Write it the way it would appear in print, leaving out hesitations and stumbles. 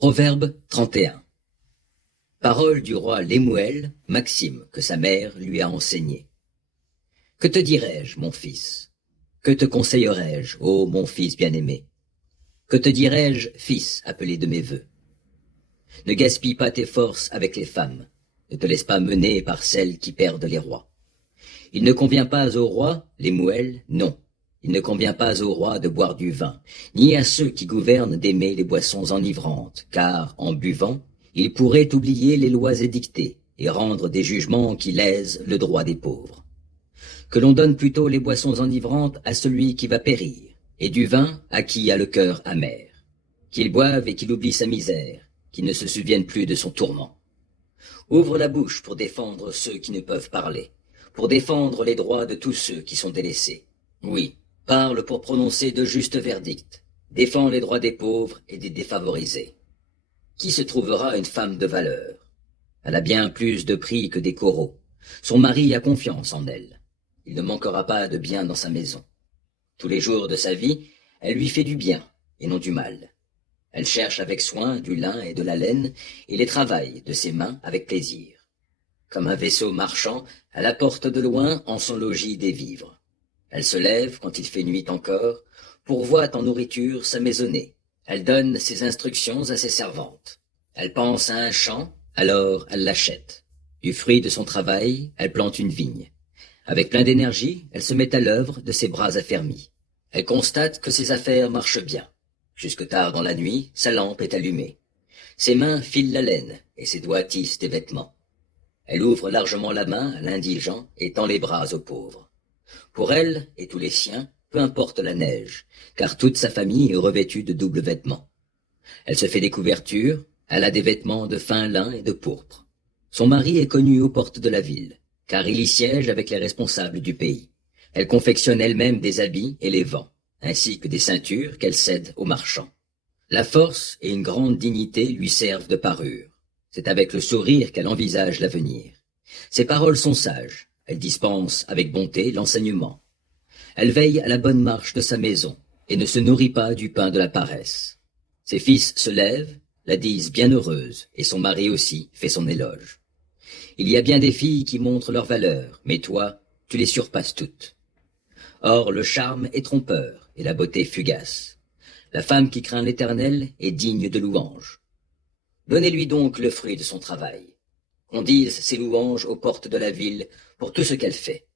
Proverbe 31. Parole du roi Lemuel, maxime que sa mère lui a enseignée. Que te dirai-je, mon fils? Que te conseillerai-je, ô mon fils bien-aimé? Que te dirai-je, fils appelé de mes vœux? Ne gaspille pas tes forces avec les femmes, ne te laisse pas mener par celles qui perdent les rois. Il ne convient pas au roi, Lemuel, non. Il ne convient pas au roi de boire du vin, ni à ceux qui gouvernent d'aimer les boissons enivrantes, car, en buvant, ils pourraient oublier les lois édictées et rendre des jugements qui lèsent le droit des pauvres. Que l'on donne plutôt les boissons enivrantes à celui qui va périr, et du vin à qui a le cœur amer. Qu'il boive et qu'il oublie sa misère, qu'il ne se souvienne plus de son tourment. Ouvre la bouche pour défendre ceux qui ne peuvent parler, pour défendre les droits de tous ceux qui sont délaissés. Oui, parle pour prononcer de justes verdicts. Défends les droits des pauvres et des défavorisés. Qui se trouvera une femme de valeur? Elle a bien plus de prix que des coraux. Son mari a confiance en elle. Il ne manquera pas de bien dans sa maison. Tous les jours de sa vie, elle lui fait du bien et non du mal. Elle cherche avec soin du lin et de la laine et les travaille de ses mains avec plaisir. Comme un vaisseau marchand, elle apporte de loin en son logis des vivres. Elle se lève quand il fait nuit encore, pourvoit en nourriture sa maisonnée. Elle donne ses instructions à ses servantes. Elle pense à un champ, alors elle l'achète. Du fruit de son travail, elle plante une vigne. Avec plein d'énergie, elle se met à l'œuvre de ses bras affermis. Elle constate que ses affaires marchent bien. Jusque tard dans la nuit, sa lampe est allumée. Ses mains filent la laine et ses doigts tissent des vêtements. Elle ouvre largement la main à l'indigent et tend les bras aux pauvres. Pour elle et tous les siens, peu importe la neige, car toute sa famille est revêtue de doubles vêtements. Elle se fait des couvertures, elle a des vêtements de fin lin et de pourpre. Son mari est connu aux portes de la ville, car il y siège avec les responsables du pays. Elle confectionne elle-même des habits et les vend, ainsi que des ceintures qu'elle cède aux marchands. La force et une grande dignité lui servent de parure. C'est avec le sourire qu'elle envisage l'avenir. Ses paroles sont sages. Elle dispense avec bonté l'enseignement. Elle veille à la bonne marche de sa maison et ne se nourrit pas du pain de la paresse. Ses fils se lèvent, la disent bien heureuse, et son mari aussi fait son éloge. Il y a bien des filles qui montrent leur valeur, mais toi, tu les surpasses toutes. Or, le charme est trompeur et la beauté fugace. La femme qui craint l'Éternel est digne de louange. Donnez-lui donc le fruit de son travail. Qu'on dise ses louanges aux portes de la ville pour tout ce qu'elle fait.